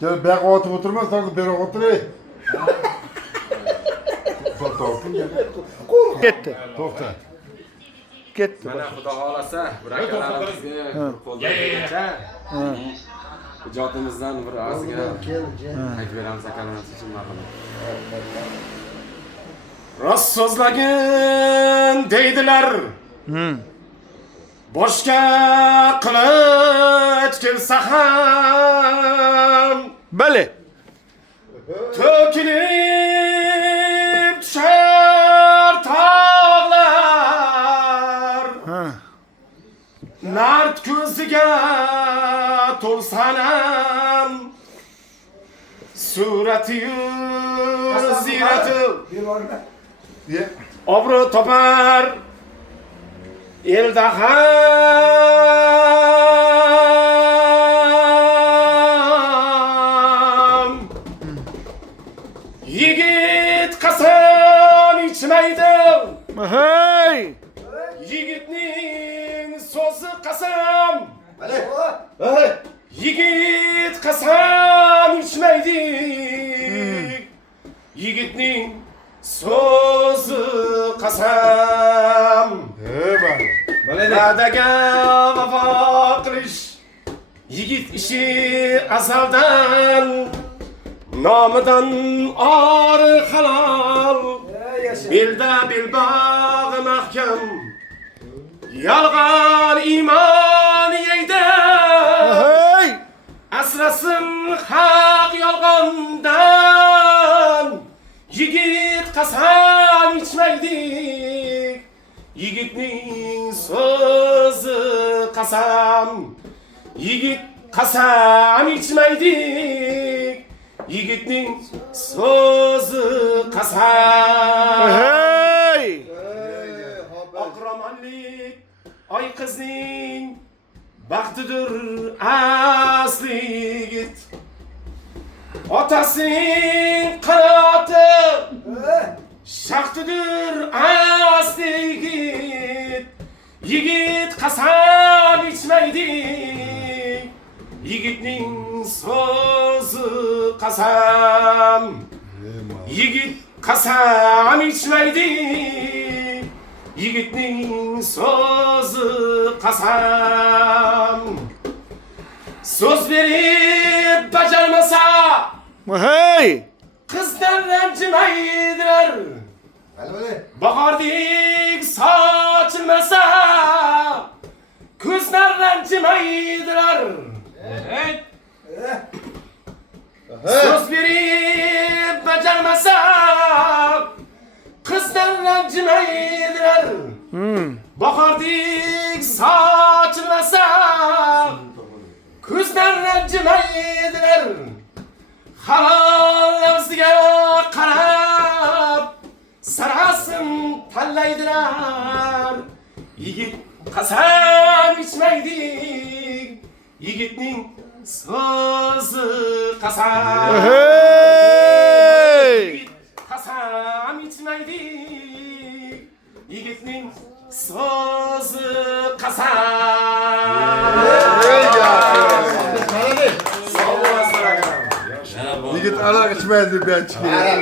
Gel bek otup oturma, sen de beri otur ey. Ketdi. To'xta. Ketdi. Mana xudo xolasa, bir akalarimizga qo'ldan kelgancha ijotimizdan bir ozgina aytib beramiz akalarimiz uchun marhamat. Rost so'zlagin deydilar. Boshqa qilich kelsa ham Bale. to'kilib tushar tog'lar. Nart ko'ziga to'lsanam surati-yu ziynati obro' topar elda ham yigit qasam ichmaydi. Hey! Yigitning so'zi qasam. Yigit qasam ichmaydi. Yigitning so'zi qasam. Va'daga vafo qilish yigit ishi azaldan. Nomidan or halol. Belda belbog' mahkam. Yolg'on iymon yeydi. Hey! Asrasin haq yolg'ondan. Yigit qasam ichmaydi. Yigitning so'zi qasam. Yigit qasam ichmaydi. Yigitning so'zi qasam. Hey! Oqromonlik oy qizning baxtidir asli yigit. Otasining qanoti shaxtidir asli yigit. Yigit qasam ichmaydi. Yigitning so'zi qasam. Yigit qasam ichmaydi. Yigitning so'zi qasam. So'z berib bajarmasa Hey! qizdan ranjimaydilar. Bahordek sochilmasa ko'zdan ranjimaydilar. So'z berib bajarmasa qizdan ranjimaydilar. Bahordek sochilmasa ko'zdan ranjimaydilar. Halol nafsiga qarab sarasin tanlaydilar. Yigit qasam ichmaydi. Yigitning so'zi qasam. Hey! Yigit qasam ichmaydi. Yigitning so'zi qasam. Yigit aroq ichmaydi, ben chiqaman.